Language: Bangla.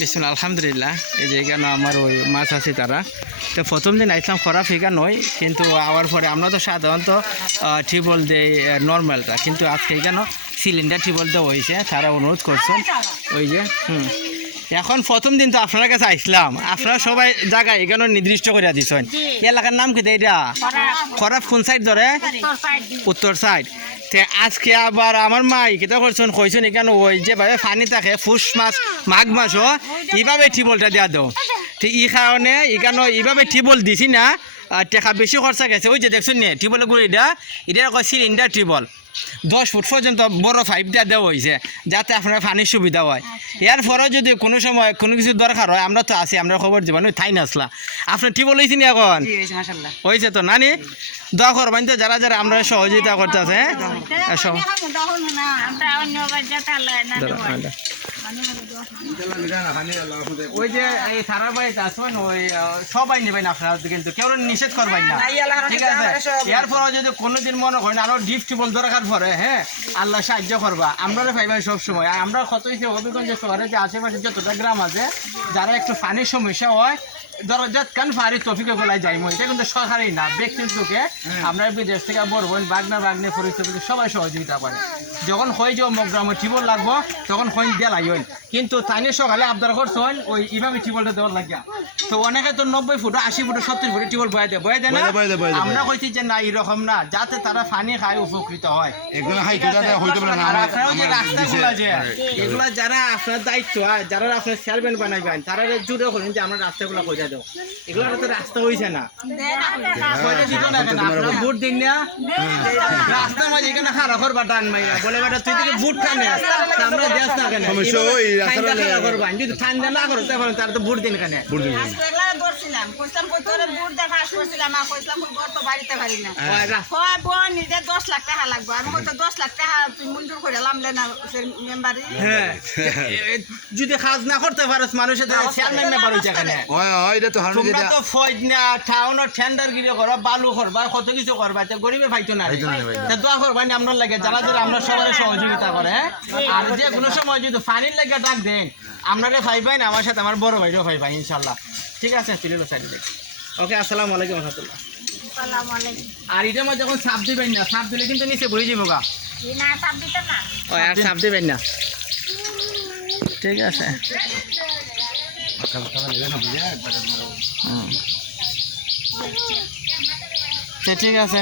বিসমিল্লাহ আলহামদুলিল্লাহ। এই যে এখানে আমার ওই মাছ আছে তারা তো প্রথম দিন আইসলাম খারাপ এখানে নয়, কিন্তু আবার পরে আমরা তো সাধারণত টিউবওয়েল দেই নর্মালটা, কিন্তু আজকে এখানে সিলিন্ডার টিউবওয়েল দেওয়া হয়েছে। তারা অনুরোধ করছেন ওই যে এখন প্রথম দিন তো আপনার কাছে আইসলাম, আপনারা সবাই জায়গায় এখানে নির্দিষ্ট করে দিচ্ছেন। এলাকার নাম কি এটা? খরাপ কোন সাইড ধরে? উত্তর সাইড। আজকে আবার আমার মা কেটা করছেন কইছেন এখানে ওই যেভাবে পানি থাকে ফুস মাছ মাঘ মাসও এইভাবে টিউবওয়েলটা দেওয়া দাও। ঠিক এই কারণে এখানে এইভাবে টিউবওয়েল দিছি না, টাকা বেশি খরচা গেছে। ওই যে দেখছেন নে টিউবওয়েলের গুড়িটা, এটা সিলিন্ডার টিউবওয়েল 10 ফুট পর্যন্ত বড় পাইপ দেওয়া হয়েছে যাতে আপনার পানির সুবিধা হয়। এর পরেও যদি কোনো সময় কোনো কিছু দরকার হয় আমরা তো আছি, আমরা খবর দেবেন। ওই থাই নাসলা আপনার টিউবওয়েল হয়েছি না এখন হয়েছে তো নানি দোয়া করবেন তো যারা যারা আমরা সহযোগিতা করতেছে। ওই যে এই সারা বাড়িতে আসবেন ওই সবাই নেবেন আপনারা, কিন্তু কেউ নিষেধ করবেন না, ঠিক আছে? এরপর যদি কোনোদিন মনে করেন আরো ডিপ টিউবওয়েল দরকার পড়ে, হ্যাঁ আল্লাহ সাহায্য করবা, আমরা পাইবেন সবসময়। আমরা কত হবিগঞ্জ শহরে যে আশেপাশে যতটা গ্রাম আছে যারা একটু পানির সমস্যা হয় দরজাত কান ফারি টপিকে গলায় যাইমো, এটা কিন্তু সরকারি না ব্যক্তিত্বকে আমরা বিদেশ থেকে বড় বাগনা বাগনে পরিস্থিতি সবাই সহযোগিতা করে। যখন হয় যে অমুক গ্রামে টিউবওয়েল লাগবো তখন হইন দিয়ে লাগবেন, কিন্তু তাইনে সকালে আবদার করছেন ওই এইভাবে টিউবওয়েলটা দেওয়ার লাগিয়া। তো অনেকে তো 90 ফুট 80 ফুট 70 ফুট টিউবওয়েল বয়ে দেয় না। আমরা কইছি যে না এরকম না, যাতে তারা পানি খায় উপকৃত হয়। এগুলা যারা আপনার দায়িত্ব যারা আপনার চেয়ারম্যান বানাইবেন তারা জুড়ে করেন যে আমরা রাস্তাগুলো কইরা দাও। এগুলো তো রাস্তা হইছে না, আপনারা ভোট দিন না রাস্তা মাঝে এখানে খারাপ করবা টান মাইরা বলে বেটা তুই থেকে ভোট টানে আমরা দেশ না কেন করবেন, যদি ঠান্ডা না করতে পারেন তারা তো ভোট দিন কেন? যদি কাজ না করতে পারস মানুষের বালু করবা কত কিছু করবা, গরিবে পাইতো না। দোয়া করবা আপনার লাগে যারা যারা আমরা সবাই সহযোগিতা করে। আর যে কোনো সময় যদি পানির লাগে ডাক দেন আপনারা পাইবেন, আমার সাথে আমার বড় ভাইরাও পাইবেন ইনশাল্লাহ, ঠিক আছে? ওকে, আসসালামু আলাইকুম রহমতুল্লাহ। আর এটার মধ্যে যখন সাপ দিবেন না, সাপ দিলে কিন্তু নিচে বই যাবো গা, আর সাপ দিবেন না, ঠিক আছে? ঠিক আছে।